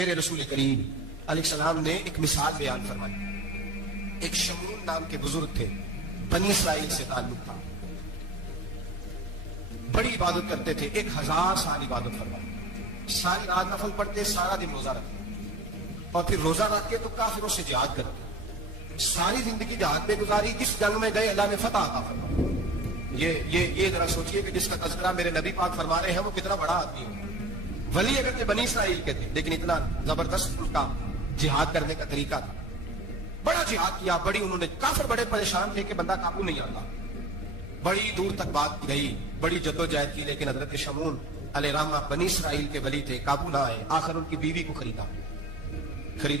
میرے رسول کریم علیہ السلام نے ایک مثال بیان فرمائی. ایک شمعون نام کے بزرگ تھے, بنی اسرائیل سے تعلق تھا, بڑی عبادت کرتے تھے, 1000 سال عبادت فرمائی, ساری رات نفل پڑھتے, سارا دن روزہ رکھتے, اور پھر روزہ رکھ کے تو کافروں سے جہاد کرتے, ساری زندگی جہاد میں گزاری, جس جنگ میں گئے اللہ نے فتح عطا فرمائی. یہ ذرا سوچئے کہ جس کا تذکرہ میرے نبی پاک فرما رہے ہیں وہ کتنا بڑا آدمی ہے. ولی اگرچہ بنی اسرائیل کے تھے لیکن اتنا زبردست ان کا جہاد کرنے کا طریقہ تھا, بڑا جہاد کیا, بڑی انہوں نے, کافر بڑے پریشان تھے کہ بندہ قابو نہیں آتا, بڑی دور تک بات گئی, بڑی جدوجہد کی, لیکن حضرت شمعون علیہ الرحمہ بنی اسرائیل کے ولی تھے, قابو نہ آئے. آخر ان کی بیوی کو خریدا.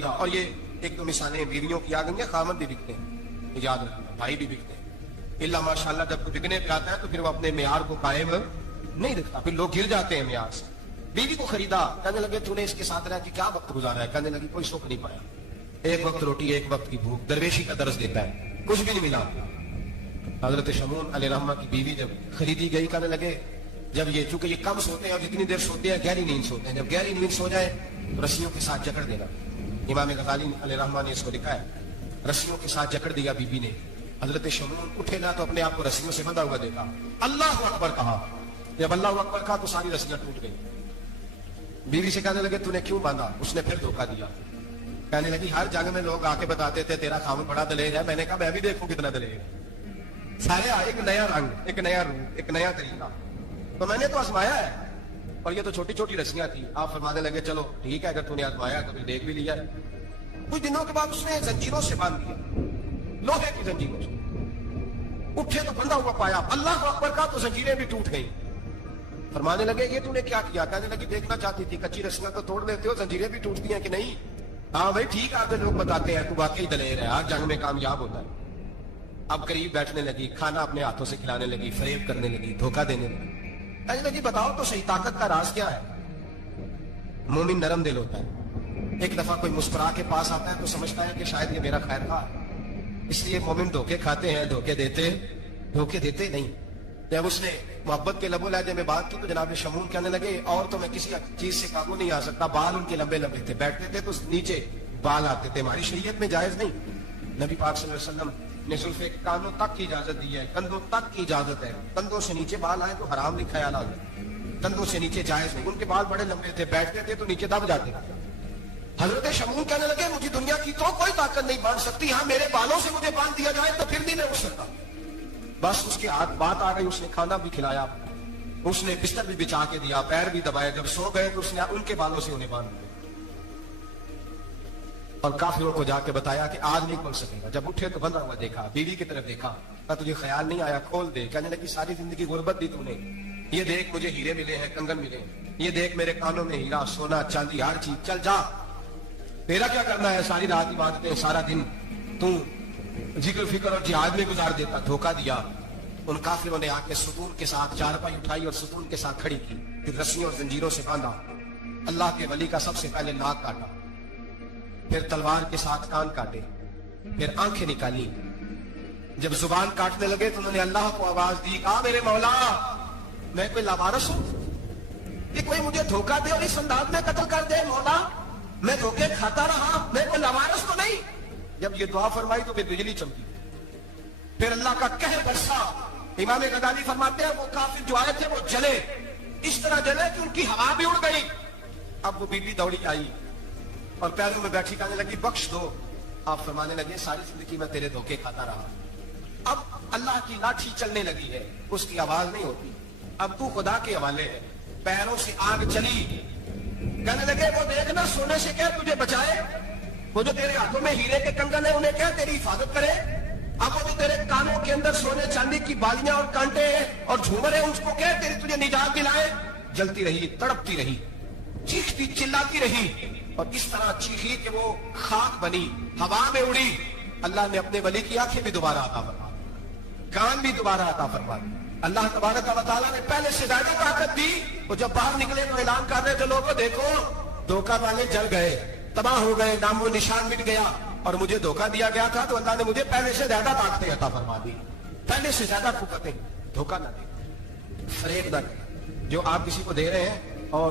اور یہ ایک دو مثالیں بیویوں کی آ گئی ہیں, خامد بھی بکتے ہیں, یاد رکھنا, بھائی بھی بکتے ہیں. اللہ ماشاءاللہ جب کوئی بکنے پہ آتا ہے تو پھر وہ اپنے معیار کو قائم نہیں رکھتا, پھر لوگ گر جاتے ہیں معیار سے. بیوی کو خریدا, کہنے لگے تو نے اس کے ساتھ رہ کے کیا وقت گزارا ہے؟ کہنے لگی کوئی سکھ نہیں پایا, ایک وقت روٹی ایک وقت کی بھوک, درویشی کا درس دیتا ہے, کچھ بھی نہیں ملا. حضرت شمعون علیہ الرحمہ کی بیوی جب خریدی گئی, کہنے لگے جب یہ, چونکہ یہ کم سوتے ہیں اور جتنی دیر سوتے ہیں گہری نیند سوتے ہیں, جب گہری نیند سو جائے تو رسیوں کے ساتھ جکڑ دینا. امام غزالی علیہ الرحمہ نے اس کو لکھا ہے, رسیوں کے ساتھ جکڑ دیا بیوی نے. حضرت شمعون اٹھے نہ تو اپنے آپ کو رسیوں سے بندھا ہوا دیکھا, اللہ اکبر کہا, جب اللہ اکبر کہا تو ساری رسیاں ٹوٹ گئی. بیوی سے کہنے لگے تو نے کیوں باندھا؟ اس نے پھر دھوکہ دیا. کہنے لگی ہر جنگ میں لوگ آ کے بتاتے تھے تیرا خامن بڑا دلیر ہے, میں نے کہا میں بھی دیکھوں کتنا دلیر ہے. سارے ایک نیا رنگ, ایک نیا روپ, ایک نیا طریقہ, تو میں نے تو آزمایا ہے. اور یہ تو چھوٹی چھوٹی رسیاں تھی. آپ فرمانے لگے چلو ٹھیک ہے, اگر تو نے آزمایا تو پھر دیکھ بھی لیا. کچھ دنوں کے بعد اس نے زنجیروں سے باندھ دیا, لوہے کی زنجیروں سے. اٹھے تو بندھا ہوا پایا, اللہ اکبر کا تو زنجیریں بھی ٹوٹ گئی. فرمانے لگے یہ تو نے کیا کیا؟ کہنے لگی دیکھنا چاہتی تھی, کچی رسیاں تو توڑ دیتے ہو, زنجیریں بھی ٹوٹتی ہیں کہ نہیں؟ ہاں بھائی ٹھیک ہے, لوگ بتاتے ہیں تو واقعی دلیر ہے, ہر جنگ میں کامیاب ہوتا ہے. اب قریب بیٹھنے لگی, کھانا اپنے ہاتھوں سے کھلانے لگی, فریب کرنے لگی, دھوکہ دینے لگی. کہنے لگی بتاؤ تو صحیح طاقت کا راز کیا ہے؟ مومن نرم دل ہوتا ہے, ایک دفعہ کوئی مسکرا کے پاس آتا ہے تو سمجھتا ہے کہ شاید یہ میرا خیر خواہ ہے, اس لیے مومن دھوکے کھاتے ہیں, دھوکے دیتے نہیں. جب اس نے محبت کے لب و لہجے میں بات کی تو جناب شمعون کہنے لگے اور تو میں کسی چیز سے قابو نہیں آ سکتا. بال ان کے لمبے لمبے تھے, بیٹھتے تھے تو نیچے بال آتے تھے, ہماری شریعت میں جائز نہیں. نبی پاک صلی اللہ علیہ وسلم نے صرف کانوں تک کی اجازت دی ہے, کندھوں تک کی اجازت ہے. کندھوں سے نیچے بال آئے تو حرام لکھا ہے اللہ نے, کندھوں سے نیچے جائز نہیں. ان کے بال بڑے لمبے تھے, بیٹھتے تھے تو نیچے دب جاتے تھے. حضرت شمعون کہنے لگے مجھے دنیا کی تو کوئی طاقت نہیں باندھ سکتی, ہاں میرے بالوں سے مجھے باندھ دیا جائے تو پھر بھی نہیں اٹھ سکتا. بس اس کے ہاتھ بات آ گئی, اس نے کھانا بھی کھلایا, اس نے بستر بھی بچھا کے دیا, پیر بھی دبائے. جب سو گئے تو اس نے ان کے بالوں سے انہیں باندھ دیا اور کافروں کو جا کے بتایا کہ آج نہیں کھول سکے گا. جب اٹھے تو بندھا ہوا دیکھا, بیوی کی طرف دیکھا, کہا تجھے خیال نہیں آیا کھول دے؟ کہنے لگی ساری زندگی غربت دی تو نے, یہ دیکھ مجھے ہیرے ملے ہیں, کنگن ملے ہیں, یہ دیکھ میرے کانوں میں ہیرا, سونا, چاندی, ہر چیز, چل جا, تیرا کیا کرنا ہے؟ ساری رات عبادتیں, سارا دن تو ذکر فکر اور جہاد میں گزار دیتا. دھوکہ دیا. ان کافروں نے آ کے ستون کے ساتھ چارپائی اٹھائی اور ستون کے ساتھ کھڑی کی, پھر رسیوں اور زنجیروں سے باندھا. اللہ کے ولی کا سب سے پہلے ناک کاٹا, پھر تلوار کے ساتھ کان کاٹے, پھر آنکھیں نکالی. جب زبان کاٹنے لگے تو انہوں نے اللہ کو آواز دی, کہا میرے مولا میں کوئی لاوارث ہوں کہ کوئی مجھے دھوکہ دے اور اس انداز میں قتل کر دے؟ مولا میں دھوکے کھاتا رہا, میں کوئی لاوارث تو نہیں. جب یہ دعا فرمائی تو پھر بجلی چمکی, پھر اللہ کا قہر برسا. امام غزالی فرماتے ہیں وہ کافر جو آئے تھے وہ جلے, اس طرح جلے کہ ان کی ہوا بھی اڑ گئی. اب وہ بی بی دوڑی آئی اور پیروں میں بیٹھی, کہنے لگی بخش دو. آپ فرمانے لگے ساری زندگی میں تیرے دھوکے کھاتا رہا, اب اللہ کی لاٹھی چلنے لگی ہے, اس کی آواز نہیں ہوتی, اب تو خدا کے حوالے ہے. پیروں سے آگ چلی. کہنے لگے وہ دیکھنا سونے سے کہہ تجھے بچائے, وہ جو تیرے ہاتھوں میں ہیرے کے کنگن ہیں انہیں کہہ تیری حفاظت کرے, اب وہ جو تیرے کانوں کے اندر سونے چاندی کی بالیاں اور کانٹے ہیں اور جھومر ہیں ان کو کہہ تیری تجھے نجات دلائے. جلتی رہی, تڑپتی رہی, چیختی چلاتی رہی, اور اس طرح چیخی کہ وہ خاک بنی, ہوا میں اڑی. اللہ نے اپنے ولی کی آنکھیں بھی دوبارہ عطا فرما, کان بھی دوبارہ عطا فرما. اللہ تبارک و تعالیٰ نے پہلے سے زیادہ طاقت دی. وہ جب باہر نکلے تو اعلان کر رہے تھے لوگوں دیکھو دھوکہ والے جل گئے, تباہ ہو گئے, نام و نشان مٹ گیا, اور مجھے دھوکہ دیا گیا تھا تو اللہ نے مجھے پہلے سے زیادہ طاقتیں عطا فرما دی, پہلے سے زیادہ قوتیں. دھوکہ نہ دے, فریب نہ دے. جو آپ کسی کو دے رہے ہیں اور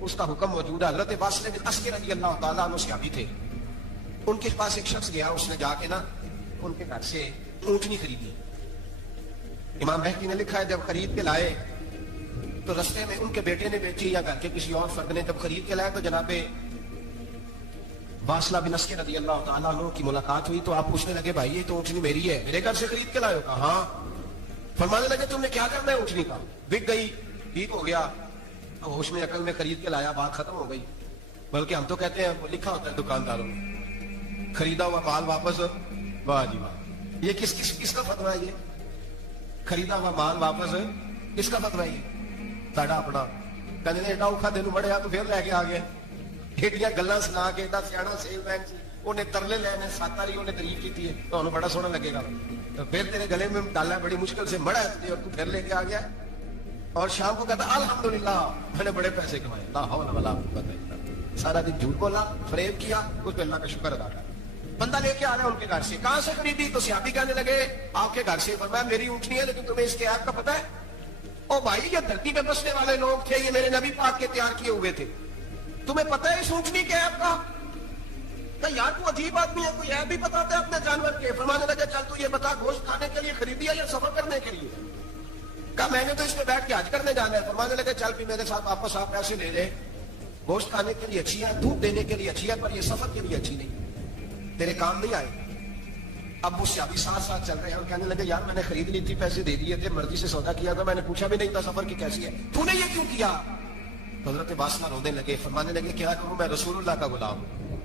اس کا حکم موجود ہے. حضرت واصل بن اسقر رضی اللہ تعالیٰ عنہ صحابی تھے. ان کے پاس ایک شخص گیا, اس نے جا کے نا ان کے گھر سے اونٹنی خریدی. امام بہقی نے لکھا ہے جب خرید کے لائے تو رستے میں ان کے بیٹے نے بیچی یا گھر کے کسی اور فرد نے جب خرید کے لائے تو جناب واصلہ بن اسقر رضی اللہ تعالیٰ عنہ کی ملاقات ہوئی تو آپ پوچھنے لگے بھائی یہ تو اونٹنی میری ہے, میرے گھر سے خرید کے لائے ہو؟ کہا ہاں. فرمانے لگے تم نے کیا کرنا ہے اونٹنی کا؟ بک گئی, ٹھیک ہو گیا, ہوش میں عقل میں خرید کے لایا, بات ختم ہو گئی. بلکہ ہم تو کہتے ہیں وہ لکھا ہوتا ہے دکانداروں میں خریدا ہوا مال واپس. واہ جی واہ, یہ کس کا فتویٰ ہے؟ یہ خریدا ہوا مال واپس کس کا فتویٰ ہے؟ یہ ساڈا اپنا. کہنے نے ایڈا اوکھا دن بڑھیا تو پھر لے کے آ گیا, ایڈیاں گلاں سنا کے ایڈا سیاح سیل مین سی, انہیں ترلے لینے سات والی انہیں تعریف کی ہے تو انہوں بڑا سونا لگے گا. تو پھر تیرے گلے میں ڈالا بڑی مشکل سے مڑا ہے اور تو پھر لے کے آ گیا, اور شام کو کہتا الحمدللہ میں نے بڑے پیسے کمائے. لا حول ولا قوت الا باللہ. سارا دن جھوٹ بولا, فریب کیا, اس پہ اللہ کا شکر ادا کر. بندہ لے کے آ رہا ہے ان کے گھر سے, کہاں سے خریدی؟ تو صحابی کہنے لگے آپ کے گھر سے. فرمایا میری اونٹنی ہے لیکن تمہیں اس کے ایپ کا پتہ ہے؟ او بھائی یہ دھرتی پہ بسنے والے لوگ تھے, یہ میرے نبی پاک کے تیار کیے ہوئے تھے, تمہیں پتہ ہے اس اونٹنی کے ایپ کا؟ کہ یار تو عجیب آدمی ہے, کوئی ایپ بھی بتاتا ہے اپنے جانور کے. فرمانے لگے چل تو یہ بتا گوشت کھانے کے لیے خریدی ہے یا سفر کرنے کے لیے؟ کہا میں نے تو اس پہ بیٹھ کے حج کرنے جانا ہے. فرمانے لگے چل بھی میرے ساتھ واپس آپ پیسے لے لے, گوشت کھانے کے لیے اچھی ہے, دودھ دینے کے لیے اچھی ہے, پر یہ سفر کے لیے اچھی نہیں, تیرے کام نہیں آئے. اب وہ صحابی ساتھ ساتھ چل رہے ہیں اور کہنے لگے یار میں نے خرید لی تھی, پیسے دے دیے تھے, مرضی سے سودا کیا تھا, میں نے پوچھا بھی نہیں تھا سفر کی کیسی ہے, تو نے یہ کیوں کیا؟ حضرت واصلہ رونے لگے. فرمانے لگے کیا کروں, میں رسول اللہ کا غلام ہوں,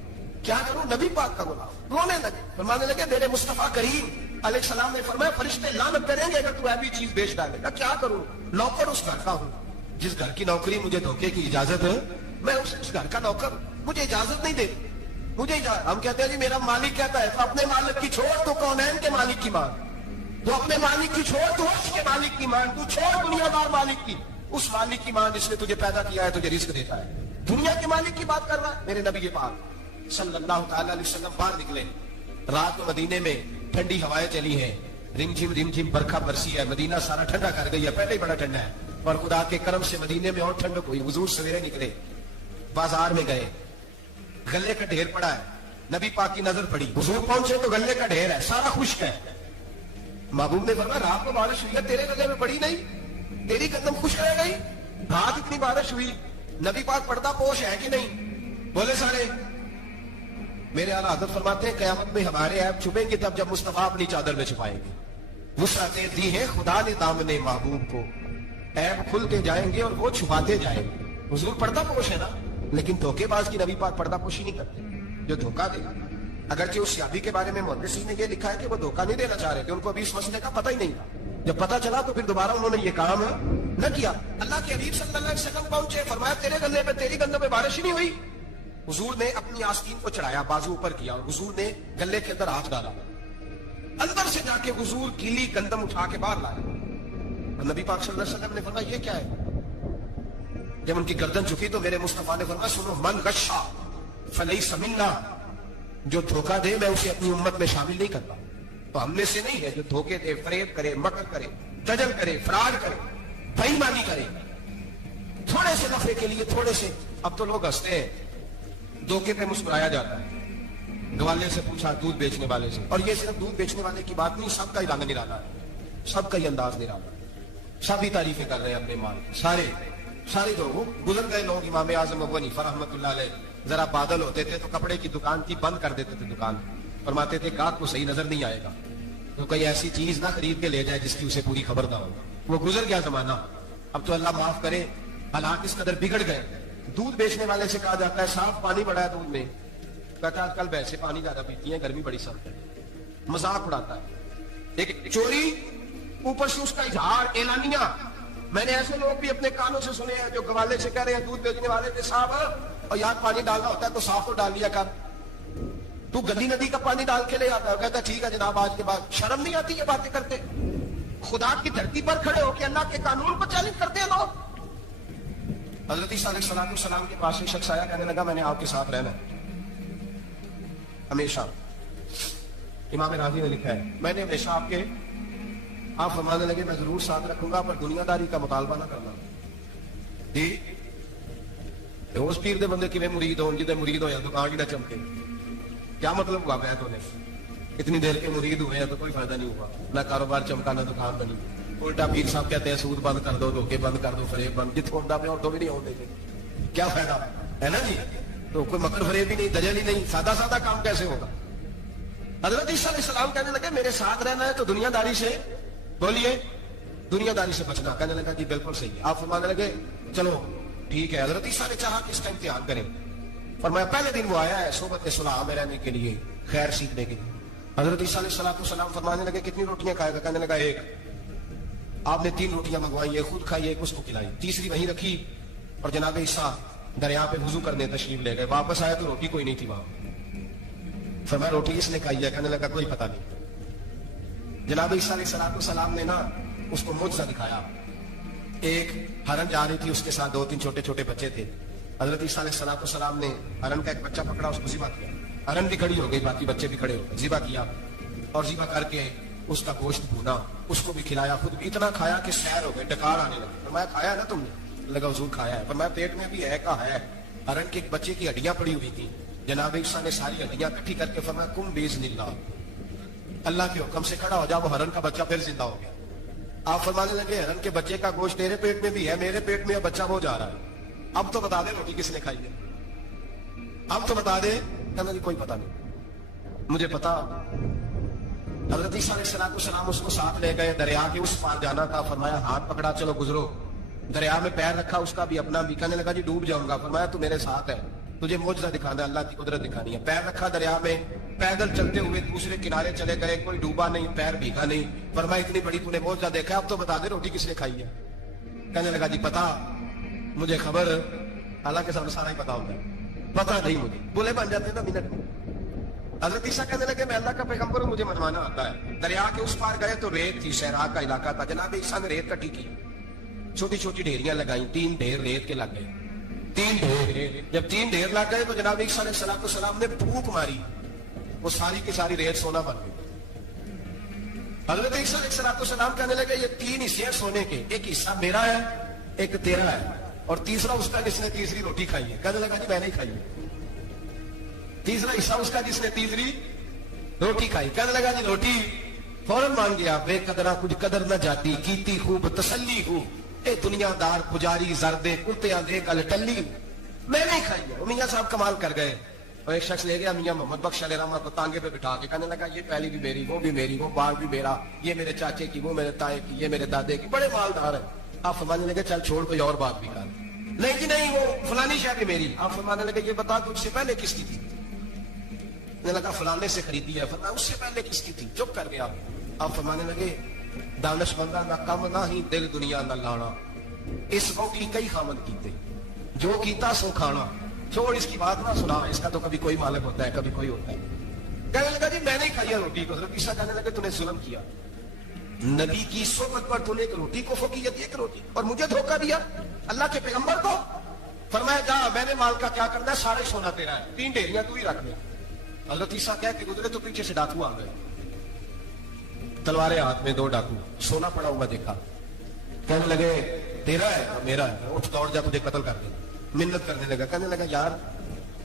کیا کروں, نبی پاک کا غلام. رونے لگے. فرمانے لگے میرے مصطفیٰ کریم علیہ السلام نے فرمایا فرشتے لعنت کریں گے اگر تو ایسی چیز بیچ ڈالے گا. کیا کروں, نوکر اس گھر کا ہوں, جس گھر کی نوکری مجھے دھوکے کی اجازت ہے, میں اس گھر کا نوکر ہوں, مجھے اجازت نہیں دے, مجھے اجازت. ہم کہتے ہیں جی میرا مالک کہتا ہے, تو اپنے مالک کی چھوڑ, تو کونین کے مالک کی مان, تو اپنے مالک کی چھوڑ, تو اس کے مالک کی مان, تو چھوڑ دنیا دار مالک کی, اس مالک کی مان جس نے تجھے پیدا کیا ہے, تجھے رزق دیتا ہے. دنیا کے مالک کی بات کر رہا ہے. میرے نبی پاک صلی اللہ تعالی علیہ وسلم باہر نکلے, رات کو مدینے میں ٹھنڈی ہوائیں چلی ہیں, رم جھم برکھا برسی ہے, مدینہ سارا ٹھنڈا کر گئی ہے, پہلے ہی بڑا ٹھنڈا ہے, اور خدا کے کرم سے مدینے میں اور ٹھنڈک ہوئی. حضور سویرے نکلے, بازار میں گئے, گلے کا ڈھیر پڑا ہے, نبی پاک کی نظر پڑی, حضور پہنچے تو گلے کا ڈھیر ہے, سارا خشک ہے. محبوب نے فرمایا رات کو بارش ہوئی ہے, تیرے گلے میں پڑی نہیں, تیری گندم خشک رہ گئی, رات اتنی بارش ہوئی, نبی پاک پردہ پوش ہے کہ نہیں؟ بولے سارے. میرے اعلیٰ حضرت فرماتے ہیں قیامت میں ہمارے عیب چھپیں گے تب جب مصطفیٰ اپنی چادر میں چھپائیں گے. وسعتیں دی ہیں خدا نے دامن محبوب کو, عیب کھلتے جائیں گے اور وہ چھپاتے جائیں گے. حضور پردہ پوش ہے نا, لیکن دھوکے باز کی نبی پاک پردہ پوشی نہیں کرتے, جو دھوکہ دے گا. اگرچہ اس صحابی کے بارے میں محدثین نے یہ لکھا ہے کہ وہ دھوکہ نہیں دینا چاہ رہے تھے, ان کو ابھی اس مسئلے کا پتہ ہی نہیں تھا. جب پتہ چلا تو پھر دوبارہ انہوں نے یہ کام نہ کیا. اللہ کے حبیب صلی اللہ علیہ وسلم پہنچے, فرمایا تیرے گلے پہ, تیری گندم پہ بارش ہی نہیں ہوئی. حضور نے اپنی آستین کو چڑھایا, بازو اوپر کیا, اور حضور نے گلے کے اندر ہاتھ ڈالا, اندر سے جا کے حضور گیلی گندم اٹھا کے باہر لایا. اور نبی پاک صلی اللہ علیہ وسلم نے فرمایا یہ کیا ہے؟ جب ان کی گردن جھکی تو میرے مصطفیٰ نے فرمایا سنو, من غشا فلیس منا, جو دھوکہ دے میں اسے اپنی امت میں شامل نہیں کرتا. تو ہم میں سے نہیں ہے جو دھوکے دے, فریب کرے, مکر کرے, تجل کرے, فراڈ کرے, بے ایمانی کرے, تھوڑے سے نفع کے لیے, تھوڑے سے. اب تو لوگ ہنستے ہیں, دھوکے پہ مسکرایا جاتا ہے. گوالے سے پوچھا دودھ بیچنے والے سے, اور یہ صرف دودھ بیچنے والے کی بات نہیں, سب کا ہی رنگ نرالا ہے, سب کا ہی انداز نرالا ہے, سب ہی تعریفیں کر رہے ہیں اپنے مال. سارے لوگ گزر گئے لوگ, امام اعظم ابو حنیفہ رحمۃ اللہ علیہ, ذرا بادل ہوتے تھے تو کپڑے کی دکان کی بند کر دیتے تھے دکان, فرماتے تھے گاہک کو صحیح نظر نہیں آئے گا, تو کوئی ایسی چیز نہ خرید کے لے جائے جس کی اسے پوری خبر نہ ہو. وہ گزر گیا زمانہ. اب تو اللہ معاف کرے, حالات اس قدر بگڑ گئے. دودھ بیچنے والے سے کہا جاتا ہے صاف پانی بڑا ہے دودھ میں, کہتا ہے کل ویسے پانی زیادہ پیتی ہیں, گرمی بڑی سخت ہے, مذاق اڑاتا ہے. ایک چوری, اوپر سے اس کا اظہار اعلانیہ. میں نے ایسے لوگ بھی اپنے کانوں سے سنے ہیں جو گوالے سے کہہ رہے ہیں دودھ بیچنے والے تھے, صاحب اور یار پانی ڈالنا ہوتا ہے تو صاف تو ڈال لیا کر, تو گندی ندی کا پانی ڈال کے لے آتا ہے. کہتا ہے ٹھیک ہے جناب, آج کے بعد شرم نہیں آتی یہ باتیں کرتے؟ خدا کی دھرتی پر کھڑے ہو کے اللہ کے قانون کو چیلنج کرتے ہیں لوگ. حضرت عیسیٰ علیہ السلام کے پاس ایک شخص آیا, کہنے لگا میں نے آپ کے ساتھ رہنا ہمیشہ. امام راضی نے لکھا ہے میں نے ہمیشہ آپ فرمانے لگے میں ضرور ساتھ رکھوں گا, پر دنیا داری کا مطالبہ نہ کرنا. اس پیر دے بندے کیویں مرید ہون جے مرید ہویا دکان ہی نہ چمکے؟ کیا مطلب ہوا بیعت ہونے؟ اتنی دیر کے مرید ہوئے ہیں تو کوئی فائدہ نہیں ہوا، نہ کاروبار چمکا نہ دکان بنی۔ الٹا پیر صاحب کہتے ہیں سود بند کر دو، دھوکے بند کر دو، فریب بند، جتوں ہوتا پہ اور تو بھی نہیں ہونے دیں، کیا فائدہ ہے نا جی؟ تو کوئی مکر فریب ہی نہیں، دجل ہی نہیں، سادہ سادہ کام کیسے ہوگا؟ حضرت عیسیٰ علیہ السلام کہنے لگے میرے ساتھ رہنا ہے تو دنیا داری سے، بولیے دنیا داری سے بچنا۔ کہنے لگا جی بالکل صحیح ہے۔ آپ فرمانے لگے چلو ٹھیک ہے۔ حضرت عیسیٰ نے چاہا کہ اس کا امتحان کریں، فرمایا پہلے دن وہ آیا ہے صحبت صلاح میں رہنے کے لیے، خیر سیکھنے کے لیے۔ حضرت عیسیٰ علیہ السلام فرمانے لگے کتنی روٹیاں کھائے گا؟ کہنے لگا ایک۔ آپ نے 3 روٹیاں منگوائی، ایک خود کھائی، ایک اس کو کھلائی، تیسری وہیں رکھی اور جناب عیسیٰ دریا پہ وضو کرنے تشریف لے گئے۔ واپس آئے تو روٹی کوئی نہیں تھی وہاں۔ فرمایا روٹی کس نے کھائی ہے؟ کہنے لگا کوئی پتہ نہیں۔ جناب عیسیٰ علیہ السلام نے نا اس کو معجزہ دکھایا۔ ایک ہرن جا رہی تھی، اس کے ساتھ 2-3 چھوٹے چھوٹے بچے تھے۔ حضرت عیسیٰ علیہ السلام نے ہرن کا ایک بچہ پکڑا، اس کو ذبح کیا۔ ہرن بھی کھڑی ہو گئی، باقی بچے بھی کھڑے ہو گئے، ذبح کیا اور ذبح کر کے اس کا گوشت بھونا، اس کو بھی کھلایا، خود بھی اتنا کھایا کہ سیر ہو گئے، ڈکار آنے لگے۔ فرمایا کھایا نا تم نے؟ لگا حضور کھایا ہے۔ فرمایا پیٹ میں بھی ہے کا ہے؟ ہرن کے ایک بچے کی ہڈیاں پڑی ہوئی تھی، جناب عیسیٰ نے ساری ہڈیاں اکٹھی کر کے فرمایا کم باذن اللہ، اللہ کے حکم سے کھڑا ہو جا۔ وہ ہرن کا بچہ پھر زندہ ہو گیا۔ آپ فرمانے لگے ہرن کے بچے کا گوشت تیرے پیٹ میں بھی ہے، میرے پیٹ میں بچہ وہ جا رہا ہے، اب تو بتا دے روٹی کس نے کھائی ہے، اب تو بتا دے۔ کہنا جی کوئی پتہ نہیں، مجھے پتا۔ حضرت عیسیٰ علیہ السلام اس کو ساتھ لے گئے، دریا کے اس پار جانا تھا۔ فرمایا ہاتھ پکڑا چلو گزرو۔ دریا میں پیر رکھا، اس کا بھی اپنا بھی۔ کہنے لگا جی ڈوب جاؤں گا۔ فرمایا تو میرے ساتھ ہے، تجھے معجزہ دکھانا ہے، اللہ کی قدرت دکھانی ہے۔ پیر رکھا دریا میں، پیدل چلتے ہوئے دوسرے کنارے چلے گئے، کوئی ڈوبا نہیں، پیر بھیگا نہیں۔ فرمایا اتنی بڑی تو نے معجزہ دیکھا، اب تو بتا دے روٹی کس نے کھائی ہے؟ کہنے لگا جی پتا مجھے خبر، حالانکہ سب سارا ہی پتا ہوتا ہے، پتا نہیں مجھے، بولے بن جاتے نا منٹ میں۔ حضرت عیسیٰ کہنے لگے میں اللہ کا پیغمبر ہوں، مجھے منوانا آتا ہے۔ دریا کے اس پار گئے تو ریت تھی، صحرا کا علاقہ تھا۔ جناب عیسیٰ نے ریت کٹی کی، چھوٹی چھوٹی ڈھیریاں لگائیں، 3 ڈھیر ریت کے لگ گئے، 3 ڈھیر۔ جب 3 ڈھیر لگ گئے تو جناب عیسیٰ علیہ السلام نے پھونک ماری، وہ ساری کی ساری ریت سونا بن گئی۔ حضرت عیسیٰ علیہ السلام کہنے لگے یہ 3 حصے سونے کے، ایک حصہ میرا ہے، ایک تیرا ہے، اور تیسرا اس کا جس نے تیسری روٹی کھائی ہے۔ کہنے لگا جی میں نہیں کھائی ہے۔ تیسرا حصہ اس کا جس نے تیسری روٹی کھائی۔ کہنے لگا جی روٹی، فوراً مان گیا، بے قدرہ کچھ قدر نہ جاتی، کیتی خوب تسلی ہو، اے دنیا دار پجاری زردے کتیاں دے گل ٹلی، میں نہیں کھائی ہے۔ میاں صاحب کمال کر گئے، اور ایک شخص لے گیا میاں محمد بخش علیہ رحمہ کو تانگے پہ بٹھا کے، کہنے لگا یہ پہلی بھی میری، وہ بھی میری، وہ باغ بھی میرا، یہ میرے چاچے کی، وہ میرے تائے کی، یہ میرے دادے کی، بڑے مالدار ہیں۔ آپ فرمانے لگے چل چھوڑ کوئی اور بات بھی کر۔ نہیں جی نہیں، وہ فلانی شے بھی میری۔ آپ فرمانے لگے یہ بتا تجھ سے پہلے کس کی تھی؟ لگا فلانے سے خریدی ہے۔ فرمایا اس سے پہلے کس کی تھی؟ چپ کر گیا۔ آپ فرمانے لگے دانش مندہ نہ کم نہ ہی دل دنیا نہ لانا، اس وقت کی کئی خامن کیتے، جو کیتا سو کھانا، چھوڑ اس کی بات نہ سنا، اس کا تو کبھی کوئی مالک ہوتا ہے کبھی کوئی ہوتا ہے۔ کہنے لگا جی میں نہیں کھائی ہے روٹی کو۔ حضرت عیسیٰ کہنے لگے تو نے ظلم کیا، نبی کی صحبت پر تو نے ایک روٹی کو فوقیت دی، ایک روٹی، اور مجھے دھوکہ دیا اللہ کے پیغمبر کو۔ فرمایا جا میں نے مال کا کیا کرنا ہے، سارے سونا تیرا ہے، 3 ڈھیریاں تو ہی رکھ لے۔ حضرت عیسیٰ کہہ کے گزرے تو پیچھے سے ڈاکو آ گئے، تلواریں ہاتھ میں، 2 ڈاکو، سونا پڑا ہوا دیکھا۔ کہنے لگے تیرا ہے؟ میرا ہے۔ اٹھ دوڑ جا تجھے قتل کر دے۔ منت کرنے لگا، کہنے لگا یار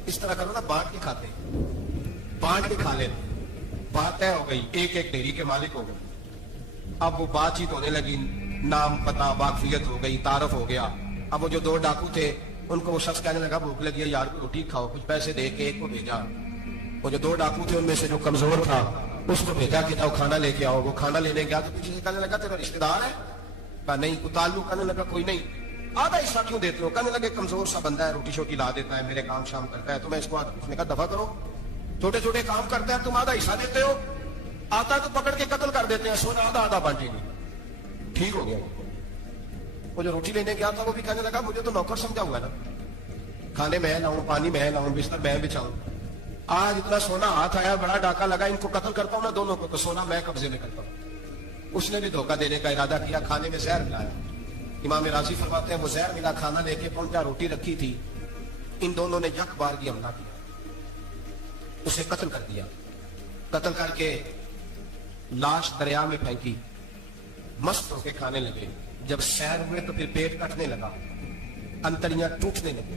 اس طرح کرو نا، بانٹ کے کھاتے، بانٹ کے کھا لیتے۔ بات طے ہو گئی، ایک ایک ڈھیری کے مالک ہو گئے۔ اب وہ بات چیت ہونے لگی، نام پتہ واقفیت ہو گئی، تعارف ہو گیا۔ اب وہ جو 2 ڈاکو تھے ان کو وہ شخص کہنے لگا بھوک لگی ہے یار کو روٹی کھاؤ، کچھ پیسے دے کے ایک کو بھیجا۔ وہ جو 2 ڈاکو تھے ان میں سے جو کمزور تھا اس کو بھیجا کہ جاؤ کھانا لے کے آؤ۔ وہ کھانا لینے گیا تو پیچھے سے کہنے لگا تیرا رشتہ دار ہے؟ کہا نہیں۔ کوئی تعلق؟ کہنے لگا کوئی نہیں۔ آدھا حصہ کیوں دیتے ہو؟ کہنے لگے کمزور سا بندہ ہے، روٹی شوٹی لا دیتا ہے، میرے کام شام کرتا ہے، تو میں اس کو آدھا۔ اس نے کہا دفع کرو، چھوٹے چھوٹے کام کرتا ہے تم آدھا حصہ دیتے ہو، آتا تو پکڑ کے قتل کر دیتے ہیں، سونا آدھا آدھا بانٹیں گے۔ ٹھیک ہو گیا۔ وہ جو روٹی لینے گیا تھا وہ بھی کہنے لگا مجھے تو نوکر سمجھا ہوا ہے نا، کھانے میں لاؤں، پانی میں لاؤں، بستر میں بچھاؤں، آج اتنا سونا ہاتھ آیا، بڑا ڈاکہ لگا، ان کو قتل کرتا ہوں نا دونوں کو، تو سونا میں قبضے میں کرتا ہوں۔ اس نے بھی دھوکہ دینے کا ارادہ کیا، کھانے میں زہر ملایا۔ امام راضی فرماتے ہیں وہ زہر ملا کھانا لے کے پہنچا، روٹی رکھی تھی، ان دونوں نے یک بار کی حملہ کیا، اسے قتل کر دیا۔ قتل کر کے لاش دریا میں پھینکی، مست ہو کے کھانے لگے۔ جب سیر ہوئے تو پھر پیٹ کٹنے لگا، انتڑیاں ٹوٹنے لگے،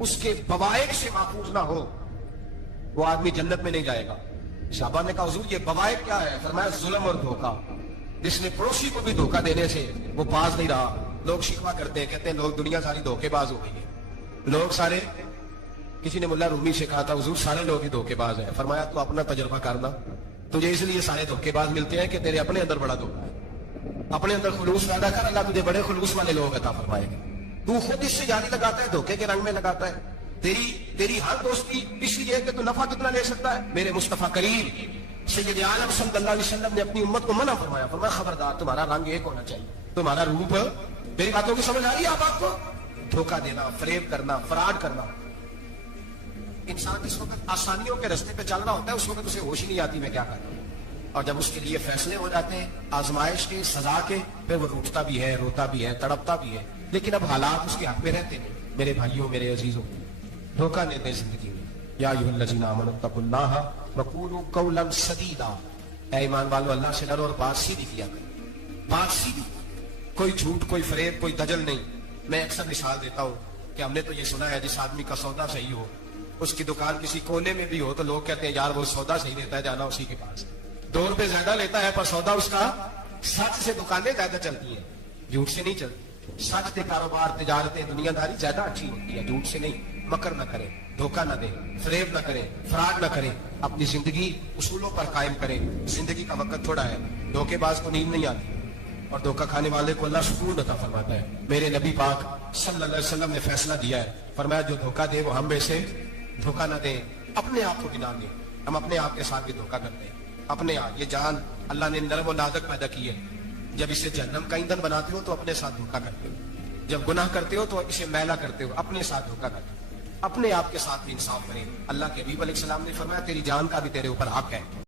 اس کے بوائق سے محفوظ نہ ہو وہ آدمی جنت میں نہیں جائے گا. صحابہ نے کہا حضور یہ بوائق کیا ہے؟ فرمایا ظلم اور دھوکہ. جس نے پڑوسی کو بھی دھوکہ دینے سے وہ باز نہیں رہا. لوگ شکوہ کرتے ہیں، کہتے ہیں لوگ دنیا ساری دھوکے باز ہو گئی ہے. لوگ سارے، کسی نے ملا رومی سے کہا تھا حضور سارے لوگ ہی دھوکے باز ہیں. فرمایا تو اپنا تجربہ کرنا، تجھے اس لیے سارے دھوکے باز ملتے ہیں کہ تیرے اپنے اندر بڑا دھوکہ ہے. اپنے اندر خلوص پیدا کر، اللہ تجھے بڑے خلوص والے لوگ عطا فرمائے گا. تو خود اس سے جاری لگاتا ہے، دھوکے کے رنگ میں لگاتا ہے. تیری ہر دوستی اس لیے کہ تو نفع کتنا لے سکتا ہے. میرے مصطفیٰ کریم سید عالم صلی اللہ علیہ وسلم نے اپنی امت کو منع فرمایا. فرمایا خبردار تمہارا رنگ ایک ہونا چاہیے، تمہارا روپ. میری باتوں کی سمجھ آ رہی ہے آپ کو؟ دھوکہ دینا، فریب کرنا، فراڈ کرنا. انسان جس وقت آسانیوں کے رستے پہ چل رہا ہوتا ہے اس وقت اسے ہوش ہی نہیں آتی میں کیا کروں. اور جب اس کے لیے فیصلے ہو جاتے ہیں آزمائش کے، سزا کے، پھر وہ روٹتا بھی ہے، روتا بھی ہے، تڑپتا بھی ہے. لیکن اب حالات اس کے حق میں رہتے ہیں. میرے بھائیوں، میرے عزیزوں، دھوکہ نہیں دے زندگی میں. یا ایھا الذین آمنوا اتقوا اللہ وقولوا قولا سدیدا. اے ایمان والو اللہ سے ڈرو اور بات سیدھی کیا کرو. بات سیدھی، کوئی جھوٹ، کوئی فریب، کوئی دجل نہیں. میں اکثر مثال دیتا ہوں کہ ہم نے تو یہ سنا ہے جس آدمی کا سودا صحیح ہو، اس کی دکان کسی کونے میں بھی ہو تو لوگ کہتے ہیں یار وہ سودا صحیح دیتا ہے، جانا اسی کے پاس. 2 روپے زیادہ لیتا ہے پر سودا اس کا سچ سے. دکانیں زیادہ چلتی ہیں، جھوٹ سے نہیں چلتی. سچ کے کاروبار، تجارتیں، دنیا داری زیادہ اچھی ہوتی ہے، جھوٹ سے نہیں. مکر نہ کرے، دھوکہ نہ دے، فریب نہ کرے، فراڈ نہ کرے. اپنی زندگی اصولوں پر قائم کرے. زندگی کا وقت تھوڑا ہے. دھوکے باز کو نیند نہیں آتی اور دھوکہ کھانے والے کو اللہ سکون عطا فرماتا ہے. میرے نبی پاک صلی اللہ علیہ وسلم نے فیصلہ دیا ہے. فرمایا جو دھوکہ دے وہ ہم میں سے دھوکہ نہ دے. اپنے آپ کو بھی نہ دیں. ہم اپنے آپ کے ساتھ بھی دھوکہ کرتے ہیں. اپنے آپ، یہ جان اللہ نے نرم و نازک پیدا کی ہے. جب اسے جہنم کا ایندھن بناتے ہو تو اپنے ساتھ دھوکہ کرتے ہو. جب گناہ کرتے ہو تو اسے میلا کرتے ہو، اپنے ساتھ دھوکہ کرتے ہو. اپنے آپ کے ساتھ بھی انصاف کریں. اللہ کے حبیب علیہ السلام نے فرمایا تیری جان کا بھی تیرے اوپر حق ہے.